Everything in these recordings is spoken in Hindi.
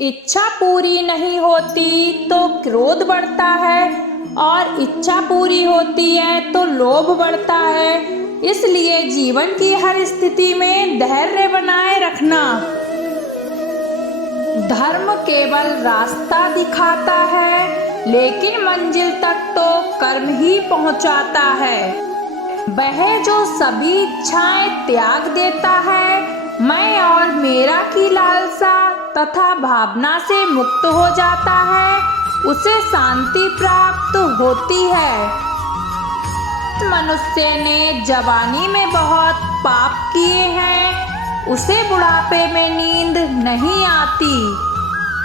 इच्छा पूरी नहीं होती तो क्रोध बढ़ता है और इच्छा पूरी होती है तो लोभ बढ़ता है। इसलिए जीवन की हर स्थिति में धैर्य बनाए रखना। धर्म केवल रास्ता दिखाता है, लेकिन मंजिल तक तो कर्म ही पहुंचाता है। वह जो सभी इच्छाएं त्याग देता है, मैं और मेरा की लालसा तथा भावना से मुक्त हो जाता है, उसे शांति प्राप्त होती है। मनुष्य ने जवानी में बहुत पाप किए हैं, उसे बुढ़ापे में नींद नहीं आती।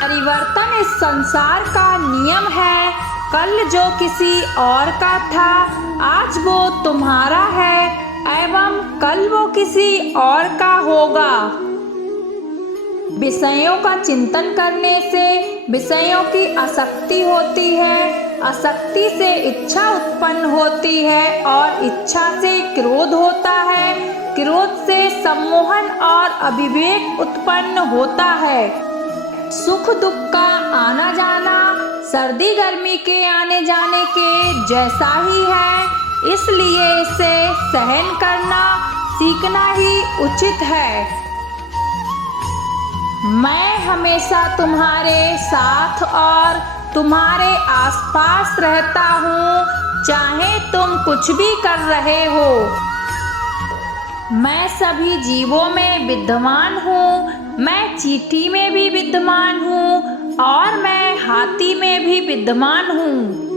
परिवर्तन इस संसार का नियम है। कल जो किसी और का था, आज वो तुम्हारा है एवं कल वो किसी और का होगा। विषयों का चिंतन करने से विषयों की आसक्ति होती है, आसक्ति से इच्छा उत्पन्न होती है और इच्छा से क्रोध होता है, क्रोध से सम्मोहन और अविवेक उत्पन्न होता है। सुख दुख का आना जाना सर्दी गर्मी के आने जाने के जैसा ही है, इसलिए इसे सहन करना सीखना ही उचित है। मैं हमेशा तुम्हारे साथ और तुम्हारे आसपास रहता हूँ, चाहे तुम कुछ भी कर रहे हो। मैं सभी जीवों में विद्यमान हूँ, मैं चींटी में भी विद्यमान हूँ और मैं हाथी में भी विद्यमान हूँ।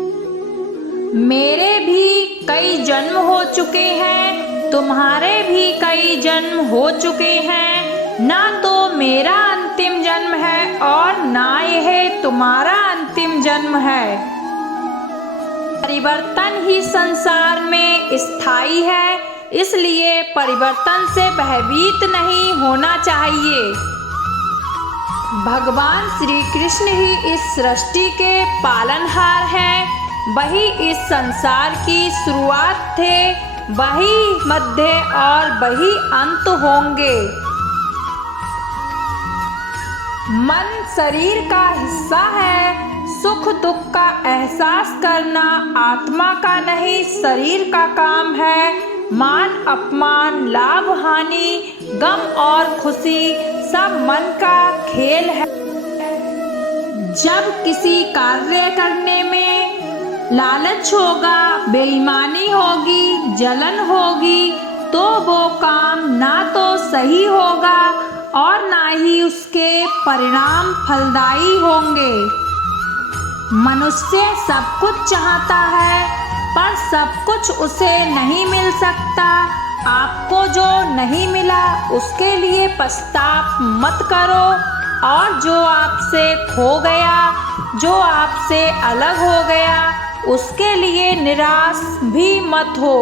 मेरे भी कई जन्म हो चुके हैं, तुम्हारे भी कई जन्म हो चुके हैं। ना तो मेरा अंतिम जन्म है और ना यह तुम्हारा अंतिम जन्म है। परिवर्तन ही संसार में स्थायी है, इसलिए परिवर्तन से भयभीत नहीं होना चाहिए। भगवान श्री कृष्ण ही इस सृष्टि के पालनहार हैं, वही इस संसार की शुरुआत थे, वही मध्य और वही अंत होंगे। मन शरीर का हिस्सा है, सुख दुख का एहसास करना आत्मा का नहीं शरीर का काम है। मान अपमान लाभ हानि गम और खुशी सब मन का खेल है। जब किसी कार्य करने में लालच होगा, बेईमानी होगी, जलन होगी, तो वो काम ना तो सही होगा और ना ही उसके परिणाम फलदायी होंगे। मनुष्य सब कुछ चाहता है, पर सब कुछ उसे नहीं मिल सकता। आपको जो नहीं मिला उसके लिए पछतावा मत करो, और जो आपसे खो गया, जो आपसे अलग हो गया, उसके लिए निराश भी मत हो।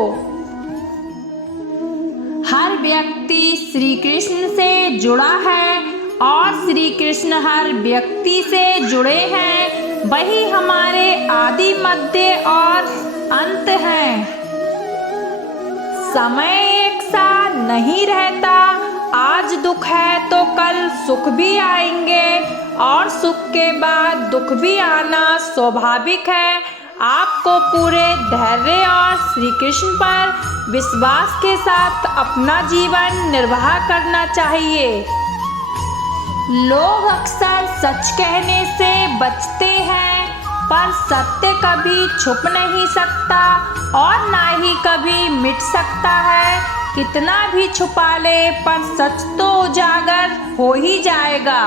हर व्यक्ति श्री कृष्ण से जुड़ा है और श्री कृष्ण हर व्यक्ति से जुड़े हैं। वही हमारे आदि मध्य और अंत हैं। समय एक सा नहीं रहता, आज दुख है तो कल सुख भी आएंगे और सुख के बाद दुख भी आना स्वाभाविक है। आपको पूरे धैर्य और श्री कृष्ण पर विश्वास के साथ अपना जीवन निर्वाह करना चाहिए। लोग अक्सर सच कहने से बचते हैं, पर सत्य कभी छुप नहीं सकता और ना ही कभी मिट सकता है। कितना भी छुपा ले, पर सच तो उजागर हो ही जाएगा।